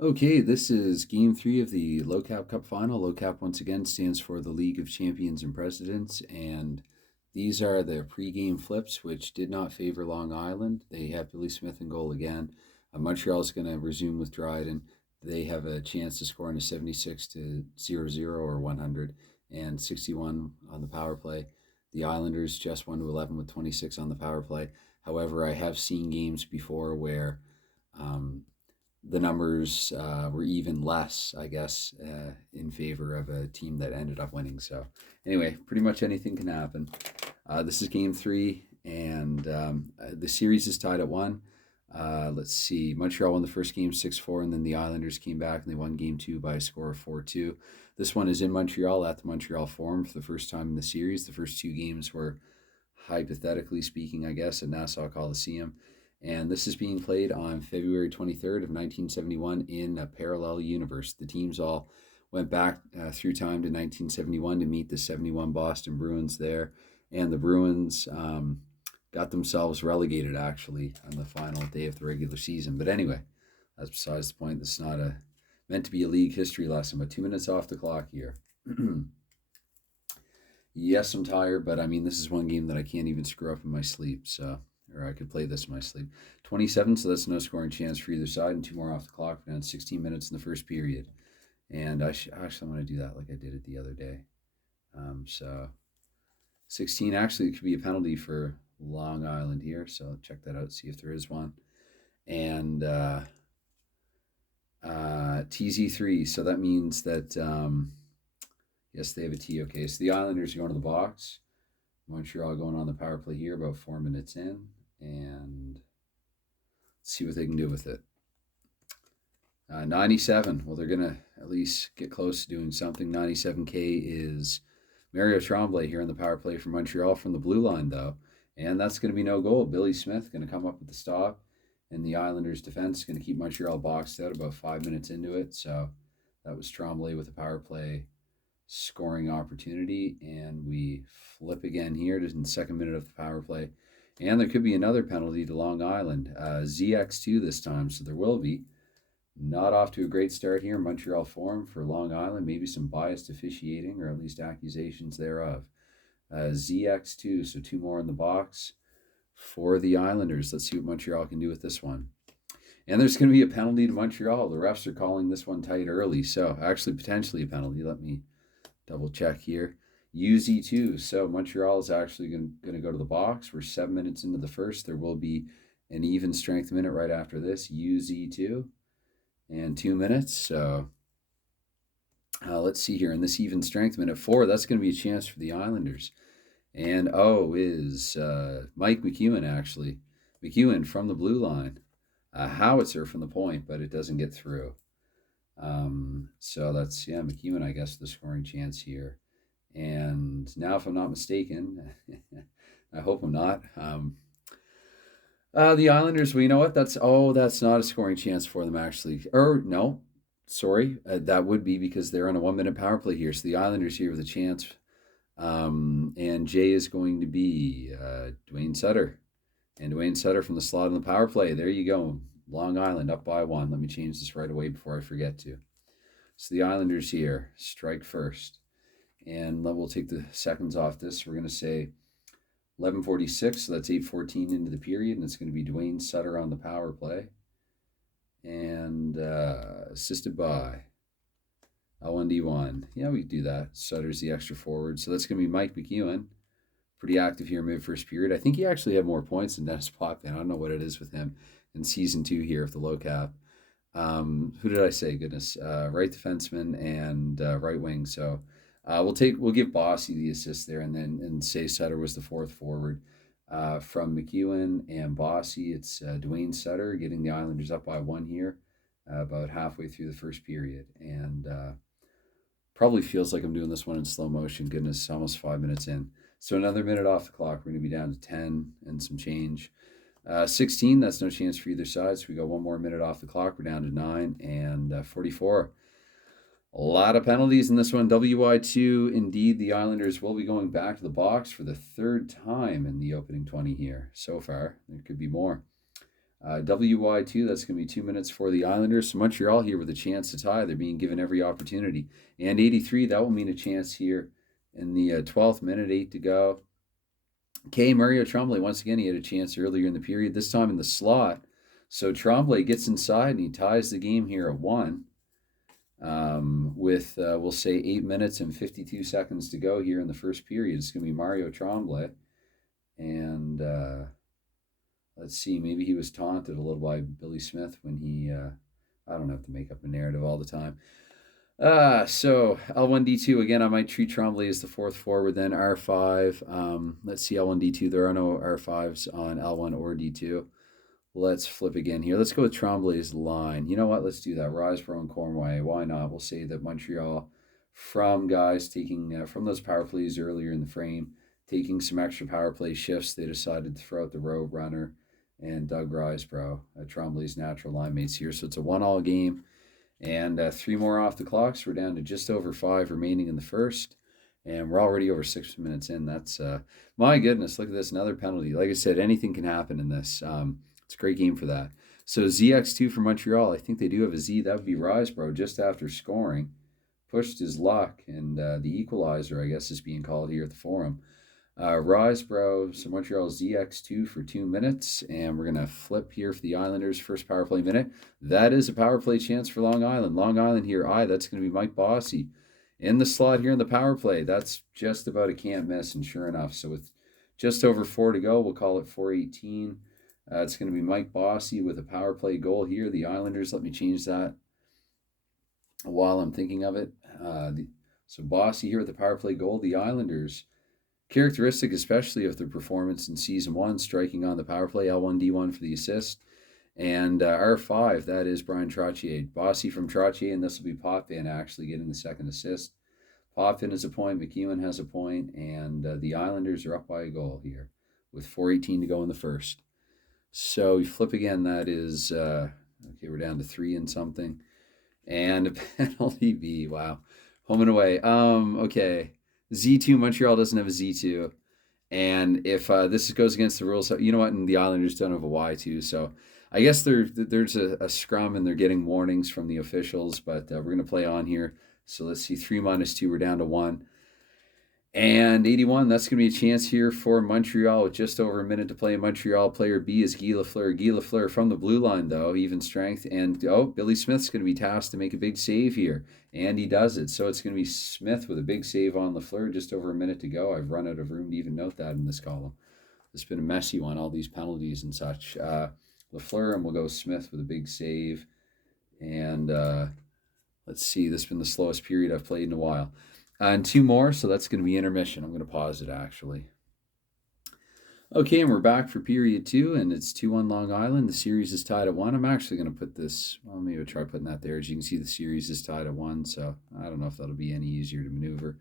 Okay, this is game three of the Low Cap Cup final. Low Cap, once again, stands for the League of Champions and Presidents, and these are the pregame flips, which did not favor Long Island. They have Billy Smith in goal again. Montreal is going to resume with Dryden. They have a chance to score in a 76 to 0-0 or 100 and 61 on the power play. The Islanders just 1 to 11 with 26 on the power play. However, I have seen games before where um, the numbers were even less, I guess, in favor of a team that ended up winning. So, anyway, pretty much anything can happen. This is game three, and the series is tied at one. Let's see. Montreal won the first game 6-4, and then the Islanders came back and they won game two by a score of 4-2. This one is in Montreal at the Montreal Forum for the first time in the series. The first two games were, hypothetically speaking, I guess, at Nassau Coliseum. And this is being played on February 23rd of 1971 in a parallel universe. The teams all went back through time to 1971 to meet the 71 Boston Bruins there. And the Bruins got themselves relegated, actually, on the final day of the regular season. But anyway, that's besides the point. This is not meant to be a league history lesson, but 2 minutes off the clock here. Yes, I'm tired, but I mean, this is one game that I can't even screw up in my sleep. So, or I could play this in my sleep. 27, so that's no scoring chance for either side, and two more off the clock. We're down 16 minutes in the first period. And I actually want to do that like I did it the other day. So 16, actually, it could be a penalty for Long Island here. So check that out, see if there is one. And TZ3, so that means that, yes, they have a T. Okay, so the Islanders are going to the box. Montreal going on the power play here, about 4 minutes in, and let's see what they can do with it. 97. Well, they're going to at least get close to doing something. 97K is Mario Tremblay here on the power play for Montreal from the blue line, though. And that's going to be no goal. Billy Smith going to come up with the stop, and the Islanders' defense is going to keep Montreal boxed out about 5 minutes into it. So that was Tremblay with the power play scoring opportunity, and we flip again here just in the second minute of the power play. And there could be another penalty to Long Island. ZX2 this time, so there will be. Not off to a great start here. Montreal Forum for Long Island. Maybe some biased officiating, or at least accusations thereof. ZX2, so two more in the box for the Islanders. Let's see what Montreal can do with this one. And there's going to be a penalty to Montreal. The refs are calling this one tight early, so actually potentially a penalty. Let me double check here. UZ2. So Montreal is actually going to go to the box. We're 7 minutes into the first. There will be an even strength minute right after this. UZ2 and 2 minutes. So let's see here. In this even strength minute 4, that's going to be a chance for the Islanders. And is Mike McEwen, actually. McEwen from the blue line. A howitzer from the point, but it doesn't get through. So that's, McEwen, I guess, the scoring chance here. And now, if I'm not mistaken, I hope I'm not. The Islanders, well, you know what? That's not a scoring chance for them, actually. Or no, sorry, that would be because they're on a 1 minute power play here. So the Islanders here with a chance. And Jay is going to be Dwayne Sutter. And Dwayne Sutter from the slot on the power play. There you go. Long Island up by 1. Let me change this right away before I forget to. So the Islanders here strike first. And we'll take the seconds off this. We're going to say 11:46, so that's 8:14 into the period, and it's going to be Dwayne Sutter on the power play. And assisted by L1D1. Yeah, we can do that. Sutter's the extra forward. So that's going to be Mike McEwen. Pretty active here mid-first period. I think he actually had more points than Dennis Potvin. I don't know what it is with him in season 2 here of the low cap. Who did I say? Goodness. Right defenseman and right wing. So we'll give Bossy the assist there, and say Sutter was the fourth forward. From McEwen and Bossy, it's Dwayne Sutter getting the Islanders up by 1 here, about halfway through the first period. And probably feels like I'm doing this one in slow motion. Goodness, almost 5 minutes in. So another minute off the clock. We're going to be down to 10 and some change. 16, that's no chance for either side. So we got 1 more minute off the clock. We're down to 9 and 44. A lot of penalties in this one. WY2, indeed, the Islanders will be going back to the box for the 3rd time in the opening 20 here so far. There could be more. WY2, that's going to be 2 minutes for the Islanders. So Montreal here with a chance to tie. They're being given every opportunity. And 83, that will mean a chance here in the 12th minute, 8 to go. Mario Tremblay, once again, he had a chance earlier in the period, this time in the slot. So Tremblay gets inside and he ties the game here at 1 with, we'll say, 8 minutes and 52 seconds to go here in the first period. It's going to be Mario Tremblay. And let's see, maybe he was taunted a little by Billy Smith when he, I don't have to make up a narrative all the time. So L1D2, again, I might treat Tremblay as the fourth forward, then R5. Let's see, L1D2, there are no R5s on L1 or D2. Let's flip again here. Let's go with Tremblay's line. You know what? Let's do that. Riseborough and Cornway. Why not? We'll say that Montreal, from guys taking from those power plays earlier in the frame, taking some extra power play shifts, they decided to throw out the Road Runner and Doug Riseborough, Tremblay's natural line mates here. So it's a 1-1 game. And 3 more off the clock, so we're down to just over 5 remaining in the first. And we're already over 6 minutes in. That's, my goodness, look at this, another penalty. Like I said, anything can happen in this. It's a great game for that. So ZX2 for Montreal, I think they do have a Z. That would be Riseborough just after scoring. Pushed his luck, and the equalizer, I guess, is being called here at the Forum. Riseborough, so Montreal ZX2 for 2 minutes, and we're going to flip here for the Islanders' first power play minute. That is a power play chance for Long Island. Long Island here, that's going to be Mike Bossy in the slot here in the power play. That's just about a can't miss, and sure enough, so with just over 4 to go, we'll call it 4:18. It's going to be Mike Bossy with a power play goal here. The Islanders, let me change that while I'm thinking of it. So Bossy here with the power play goal. The Islanders, characteristic especially of their performance in Season 1, striking on the power play, L1D1 for the assist. And R5, that is Brian Trottier. Bossy from Trottier, and this will be Potvin actually getting the second assist. Potvin has a point, McEwen has a point, and the Islanders are up by a goal here with 4:18 to go in the first. So we flip again, that is, okay, we're down to 3 and something. And a penalty B, wow. Home and away. Okay. Z2, Montreal doesn't have a Z2. And if this goes against the rules, you know what? And the Islanders don't have a Y2. So I guess there's a scrum and they're getting warnings from the officials, but we're going to play on here. So let's see, 3 minus 2, we're down to 1. And 81, that's going to be a chance here for Montreal with just over a minute to play. Montreal player B is Guy Lafleur. Guy Lafleur from the blue line, though, even strength. And, Billy Smith's going to be tasked to make a big save here. And he does it. So it's going to be Smith with a big save on Lafleur. Just over a minute to go. I've run out of room to even note that in this column. It's been a messy one, all these penalties and such. Lafleur, and we'll go Smith with a big save. And let's see, this has been the slowest period I've played in a while. And 2 more, so that's going to be intermission. I'm going to pause it, actually. Okay, and we're back for period 2, and it's 2-1 Long Island. The series is tied at 1. I'm actually going to put this, well, maybe I'll try putting that there. As you can see, the series is tied at 1, so I don't know if that'll be any easier to maneuver.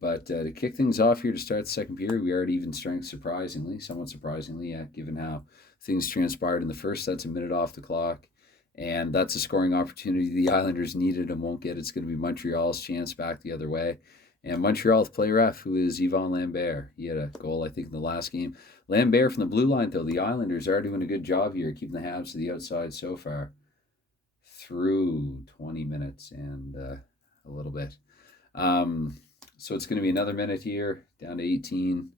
But to kick things off here to start the second period, we are at even strength, surprisingly, somewhat surprisingly, given how things transpired in the first. That's a minute off the clock. And that's a scoring opportunity the Islanders needed and won't get. It's going to be Montreal's chance back the other way. And Montreal's play ref, who is Yvon Lambert. He had a goal, I think, in the last game. Lambert from the blue line, though. The Islanders are doing a good job here, keeping the Habs to the outside so far through 20 minutes and a little bit. So it's going to be another minute here, down to 18.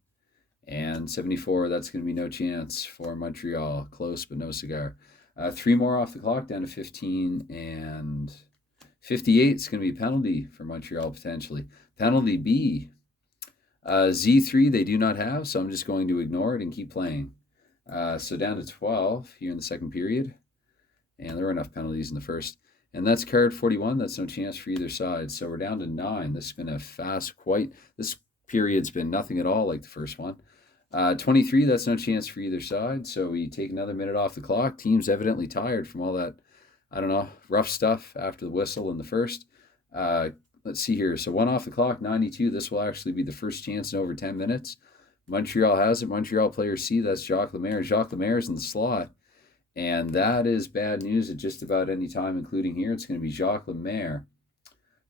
And 74, that's going to be no chance for Montreal. Close, but no cigar. 3 more off the clock, down to 15, and 58 is going to be a penalty for Montreal, potentially. Penalty B. Z3 they do not have, so I'm just going to ignore it and keep playing. So down to 12 here in the second period, and there were enough penalties in the first. And that's card 41, that's no chance for either side. So we're down to 9. This has been a fast, this period's been nothing at all like the first one. 23, that's no chance for either side. So we take another minute off the clock. Team's evidently tired from all that, rough stuff after the whistle in the first. Let's see here. So 1 off the clock, 92. This will actually be the first chance in over 10 minutes. Montreal has it. Montreal player C, that's Jacques Lemaire. Jacques Lemaire's in the slot. And that is bad news at just about any time, including here. It's going to be Jacques Lemaire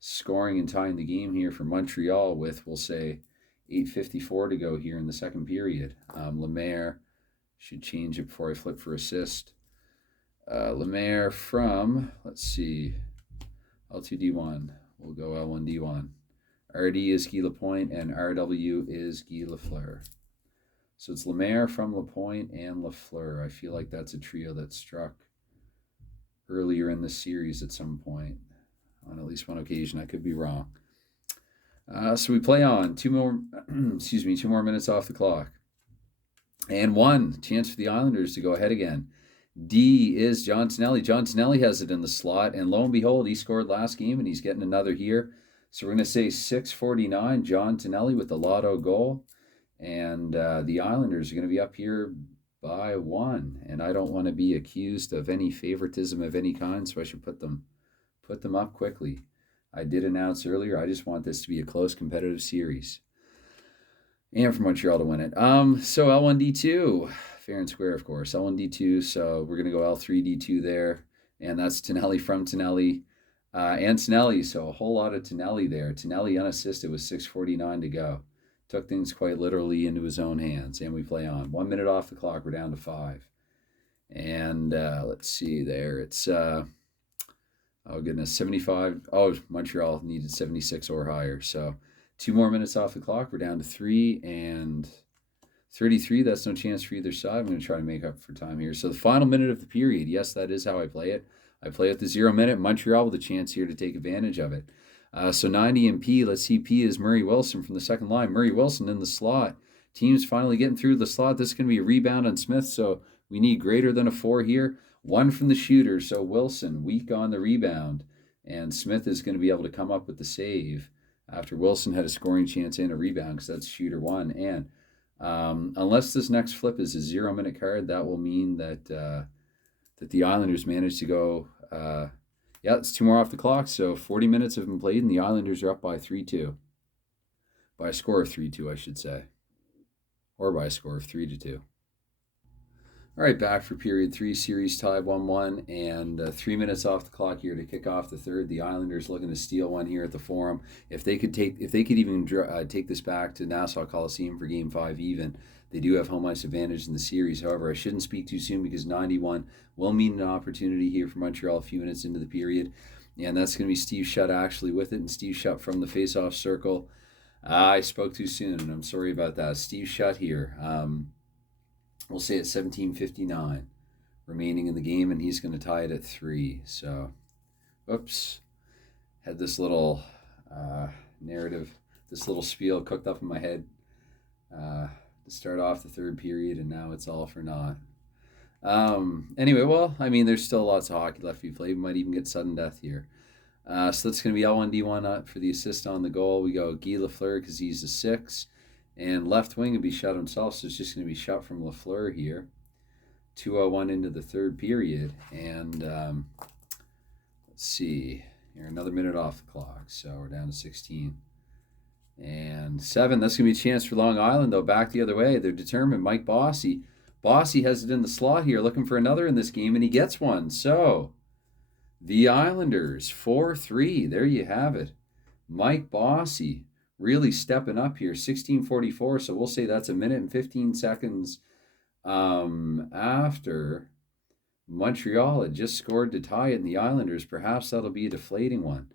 scoring and tying the game here for Montreal with, we'll say, 8:54 to go here in the second period. Lemaire should change it before I flip for assist. Lemaire from, let's see, L2D1. We'll go L1D1. RD is Guy Lapointe, and RW is Guy Lafleur. So it's Lemaire from Lapointe and Lafleur. I feel like that's a trio that struck earlier in the series at some point on at least one occasion. I could be wrong. So we play on. Two more minutes off the clock. And one chance for the Islanders to go ahead again. D is John Tonelli. John Tonelli has it in the slot, and lo and behold, he scored last game, and he's getting another here. So we're going to say 6:49, John Tonelli with the lotto goal. And the Islanders are going to be up here by one. And I don't want to be accused of any favoritism of any kind, so I should put them up quickly. I did announce earlier, I just want this to be a close competitive series. And for Montreal to win it. So L1D2, fair and square, of course. L1D2, so we're going to go L3D2 there. And that's Tonelli from Tonelli. And Tonelli, so a whole lot of Tonelli there. Tonelli unassisted with 6:49 to go. Took things quite literally into his own hands. And we play on. 1 minute off the clock, we're down to 5. And let's see there. It's, oh goodness, 75. Oh, Montreal needed 76 or higher. So 2 more minutes off the clock. We're down to 3 and 33. That's no chance for either side. I'm going to try to make up for time here. So the final minute of the period. Yes, that is how I play it. I play at the 0 minute. Montreal with a chance here to take advantage of it. So 90 and P. Let's see. P is Murray Wilson from the second line. Murray Wilson in the slot. Team's finally getting through the slot. This is going to be a rebound on Smith. So we need greater than a 4 here. 1 from the shooter. So Wilson weak on the rebound. And Smith is going to be able to come up with the save after Wilson had a scoring chance and a rebound, because that's shooter 1. And unless this next flip is a 0 minute card, that will mean that that the Islanders managed to go. It's 2 more off the clock, so 40 minutes have been played, and the Islanders are up by 3-2. By a score of 3-2, I should say. Or by a score of 3-2. All right, back for period 3, series tied 1-1, and 3 minutes off the clock here to kick off the third. The Islanders looking to steal one here at the Forum. If they could even take this back to Nassau Coliseum for Game 5 even, they do have home ice advantage in the series. However, I shouldn't speak too soon, because 91 will mean an opportunity here for Montreal a few minutes into the period, and that's going to be Steve Shutt actually with it, and Steve Shutt from the face-off circle. I spoke too soon, and I'm sorry about that. Steve Shutt here. We'll say it's 17:59 remaining in the game, and he's going to tie it at 3. So, oops. Had this little narrative, this little spiel cooked up in my head to start off the third period, and now it's all for naught. Anyway, well, I mean, there's still lots of hockey left to be played. We might even get sudden death here. So that's going to be L1D1 for the assist on the goal. We go Guy Lafleur because he's a 6. And left wing would be Shutt himself, so it's just going to be Shutt from Lafleur here. 2:01 into the third period. And let's see. Here, another minute off the clock. So we're down to 16. And 7. That's going to be a chance for Long Island, though. Back the other way. They're determined. Mike Bossy. Bossy has it in the slot here, looking for another in this game, and he gets one. So the Islanders, 4-3. There you have it. Mike Bossy really stepping up here, 16:44. So we'll say that's a minute and 15 seconds after Montreal had just scored to tie it, and the Islanders, perhaps that'll be a deflating one.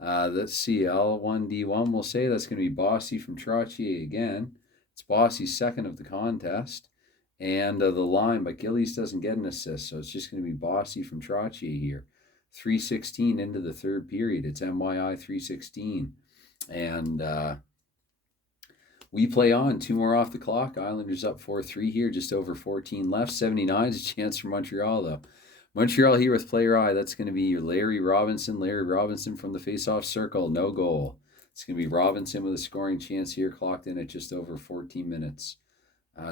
Let's see, L1D1, we'll say that's going to be Bossy from Trottier again. It's Bossy's second of the contest. And the line, but Gillies doesn't get an assist, so it's just going to be Bossy from Trottier here. 3:16 into the third period. It's MYI 3:16. And we play on. 2 more off the clock. Islanders up 4-3 here, just over 14 left. 79 is a chance for Montreal, though. Montreal here with player I. That's going to be Larry Robinson. Larry Robinson from the face-off circle. No goal. It's going to be Robinson with a scoring chance here, clocked in at just over 14 minutes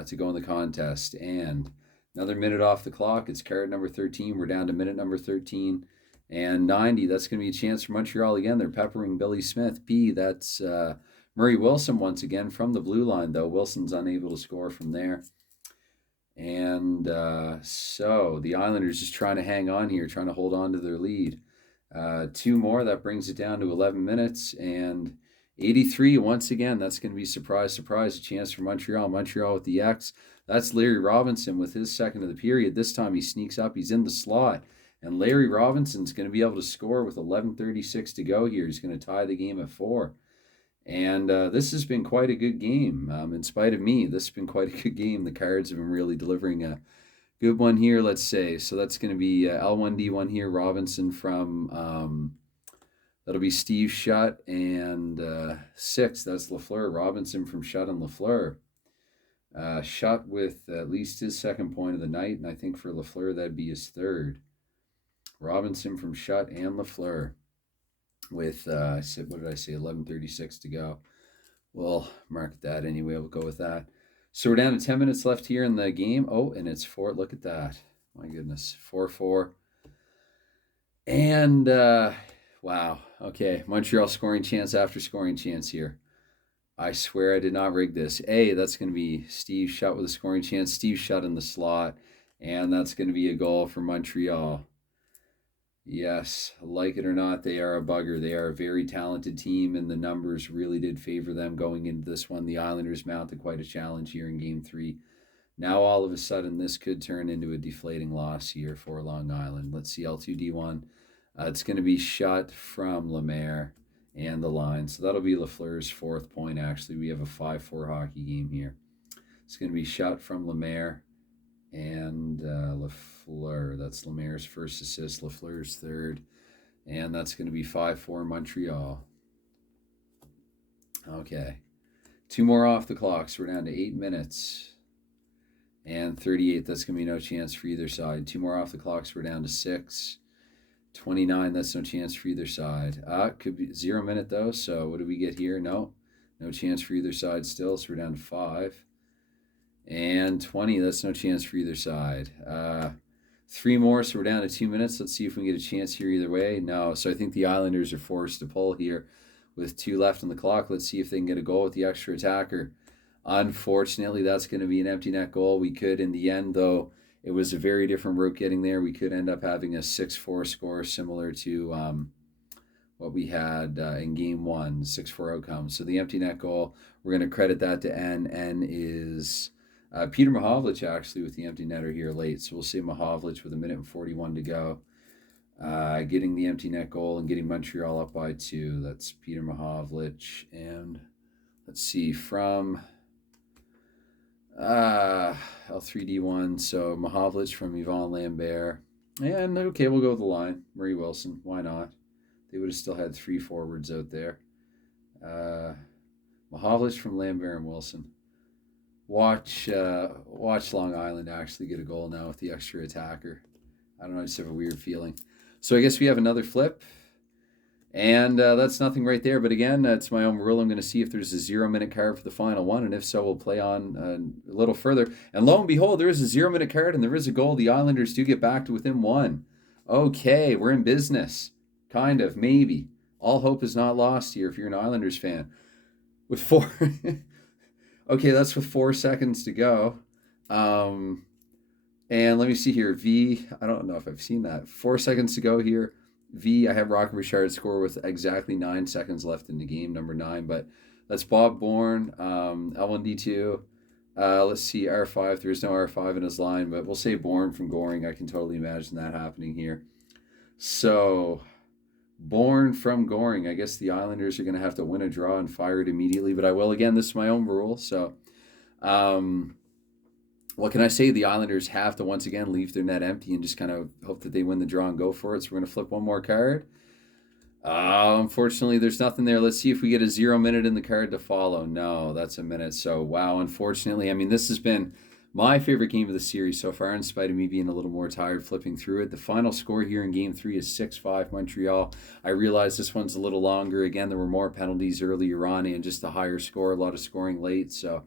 to go in the contest. And another minute off the clock. It's card number 13. We're down to minute number 13. And 90, that's going to be a chance for Montreal again. They're peppering Billy Smith. P, that's Murray Wilson once again from the blue line, though. Wilson's unable to score from there. And so the Islanders just trying to hang on here, trying to hold on to their lead. 2 more, that brings it down to 11 minutes. And 83, once again, that's going to be surprise, surprise, a chance for Montreal. Montreal with the X. That's Larry Robinson with his second of the period. This time he sneaks up. He's in the slot. And Larry Robinson's going to be able to score with 11:36 to go here. He's going to tie the game at 4. And this has been quite a good game. In spite of me, this has been quite a good game. The Cards have been really delivering a good one here, let's say. So that's going to be L1D1 here. Robinson from, that'll be Steve Shutt. And 6, that's Lafleur. Robinson from Shutt and Lafleur. Shutt with at least his second point of the night. And I think for Lafleur, that'd be his third. Robinson from Shutt and Lafleur. With, what did I say, 11:36 to go. We'll mark that anyway. We'll go with that. So we're down to 10 minutes left here in the game. Oh, and it's 4. Look at that. My goodness. 4-4. And, wow. Okay. Montreal scoring chance after scoring chance here. I swear I did not rig this. That's going to be Steve Shutt with a scoring chance. Steve Shutt in the slot. And that's going to be a goal for Montreal. Yes, like it or not, they are a bugger. They are a very talented team, and the numbers really did favor them going into this one. The Islanders mounted quite a challenge here in Game 3. Now, all of a sudden, this could turn into a deflating loss here for Long Island. Let's see, L2D1. It's going to be Shutt from Lemaire and the line. So that'll be Lafleur's 4th point, actually. We have a 5-4 hockey game here. It's going to be Shutt from Lemaire and Lafleur. That's Lemaire's first assist, Lafleur's third. And that's going to be 5-4 Montreal. Okay. 2 more off the clock, so we're down to 8 minutes. And 38, that's going to be no chance for either side. 2 more off the clock, so we're down to 6. 29, that's no chance for either side. Could be 0 minute though, so what do we get here? No chance for either side still, so we're down to 5. And 20, that's no chance for either side. 3 more, so we're down to 2 minutes. Let's see if we can get a chance here either way. No, so I think the Islanders are forced to pull here with 2 left on the clock. Let's see if they can get a goal with the extra attacker. Unfortunately, that's going to be an empty net goal. We could, in the end, though, it was a very different route getting there. We could end up having a 6-4 score similar to what we had in Game 1, 6-4 outcome. So the empty net goal, we're going to credit that to N. N is Peter Mahovlich, actually, with the empty netter here late. So we'll see Mahovlich with 1:41 to go. Getting the empty net goal and getting Montreal up by 2. That's Peter Mahovlich. And let's see, from L3D1, so Mahovlich from Yvon Lambert. And okay, we'll go with the line. Murray Wilson, why not? They would have still had 3 forwards out there. Mahovlich from Lambert and Wilson. Watch Long Island actually get a goal now with the extra attacker. I don't know, I just have a weird feeling. So I guess we have another flip. And that's nothing right there. But again, that's my own rule. I'm going to see if there's a 0 minute card for the final one. And if so, we'll play on a little further. And lo and behold, there is a 0 minute card and there is a goal. The Islanders do get back to within 1. Okay, we're in business. Kind of, maybe. All hope is not lost here if you're an Islanders fan. With 4... Okay, that's with 4 seconds to go. And let me see here. V, I don't know if I've seen that. 4 seconds to go here. V, I have Rocket Richard score with exactly 9 seconds left in the game, number 9. But that's Bob Bourne, L1D2. Let's see, R5. There's no R5 in his line, but we'll say Bourne from Goring. I can totally imagine that happening here. So, Bourne from Goring. I guess the Islanders are going to have to win a draw and fire it immediately, but I will. Again, this is my own rule. So, what can I say? The Islanders have to once again leave their net empty and just kind of hope that they win the draw and go for it. So we're going to flip one more card. Unfortunately, there's nothing there. Let's see if we get a 0 minute in the card to follow. No, that's a minute. So, wow, unfortunately. I mean, this has been my favorite game of the series so far, in spite of me being a little more tired flipping through it. The final score here in Game 3 is 6-5 Montreal. I realize this one's a little longer. Again, there were more penalties earlier on and just a higher score, a lot of scoring late. So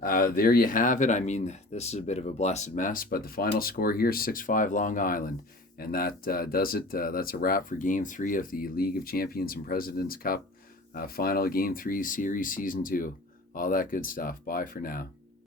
there you have it. I mean, this is a bit of a blessed mess, but the final score here, 6-5 Long Island. And that does it. That's a wrap for Game 3 of the League of Champions and Presidents Cup final Game 3 Series Season 2. All that good stuff. Bye for now.